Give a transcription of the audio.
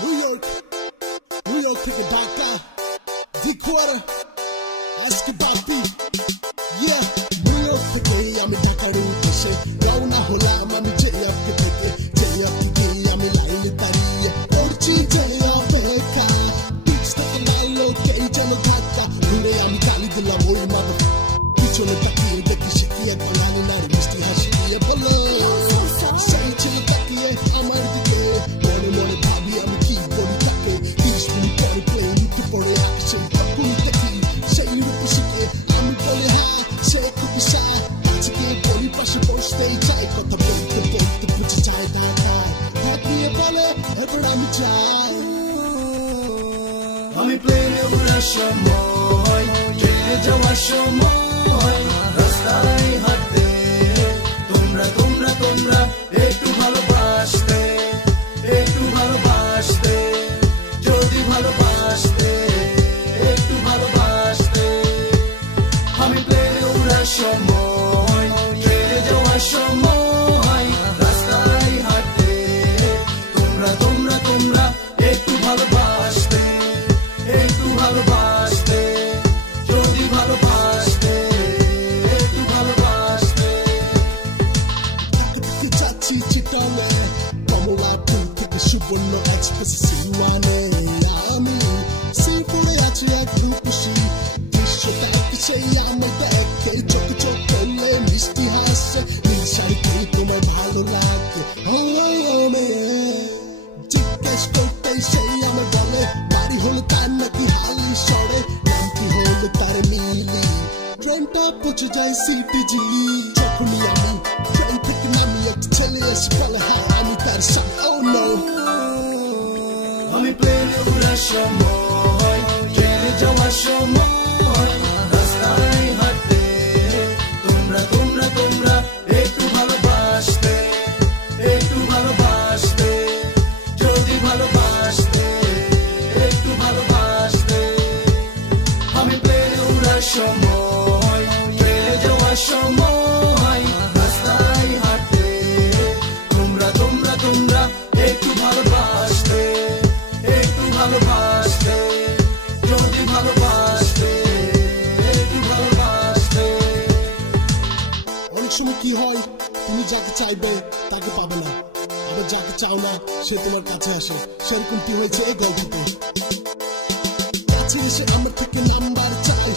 New York থেকে Dhaka, D-Quarter, Escobar beat, yeah. New York থেকে আমি ঢাকার উদ্দেশ্যে রওনা হলাম আমি JFK থেকে, JFK দিয়ে আমি লাইনে দাঁড়িয়ে পড়ছি যে অপেক্ষা, পিছ থেকে লাইলো কে যেন ধাক্কা, ঘুরে আমি গালি দিলাম ওই মাদক, পিছনে তাকিয়ে দেখি সে কি একটা লাইনার মিষ্টি হাসি দিয়ে বলে, সেই ছেলে তাকিয়ে আমার দিকে, মনে মনে ভাবি আমি কি বলি তাকে, 30 মিনিট পরে প্লেন উঠে পড়ে আসে, তখন দেখি সেই রূপসীকে, আমি বলি হ্যাঁ সে খুবই সা, কাছে গিয়ে বলি পাশে বসতেই চাই, কথা বলতে বলতে বুঝে যায় ঢাকায়, হাত দিয়ে বলে এবার আমি চাই। আমি প্লেনে উড়ার সময়, ট্রেনে যাওয়ার সময়, রাস্তায় হাঁটতে তোমরা তোমরা তোমরা একটু ভালোবাসতে, একটু ভালোবাসতে, যদি ভালোবাসতে, একটু ভালোবাসতে। আমি প্লেনে উড়ার সময়, ট্রেনে যাওয়ার সময়, রাস্তায় হাঁটতে তোমরা তোমরা তোমরা একটু ভালোবাসতে, একটু ভালোবাসতে, যদি ভালোবাসতে, একটু ভালোবাসতে। তাকে যাচ্ছি চিটাঙে, কমলাপুর থেকে সুবর্ণ এক্সপ্রেস সিনেমানে, আমি সিঙ্গুরে আছি এক রূপসী, দৃশ্যটা সেই আমার দেখে, চোখ চোখ করলে মিষ্টি হাসে, নীল শাড়িতে তোমার ভালো লাগে, জিজ্ঞেস করতেই সেই আমার বলে, বাড়ি হলো তার নাকি হালি সরে, নামটি হলো তার মিলি, ট্রেনটা পৌঁছে যায় সিটিজি, যখনই আমি ট্রেন থেকে নামি একটা ছেলে এসে বলে হ্যাঁ আমি তার সাথে, oh no। আমি প্লেনে উড়ার সময়, ট্রেনে যাওয়ার সময়, রাস্তায় হাঁটতে তোমরা তোমরা তোমরা একটু ভালোবাসতে, একটু ভালোবাসতে, যদি ভালোবাসতে, একটু ভালোবাসতে। আমি প্লেনে উড়ার সময়, ট্রেনে যাওয়ার সময়, রাস্তায় হাঁটতে তোমরা তোমরা তোমরা একটু ভালোবাসতে, একটু ভালোবাসতে, যদি ভালোবাসতে, একটু ভালোবাসতে। অনেক সময় কি হয়, তুমি যাকে চাইবে তাকে পাবে না, আবার যাকে চাও না সে তোমার কাছে আসে, সেরকমটি হয়েছে এই গল্পতে। কাছে এসে আমার থেকে নাম্বার চাই,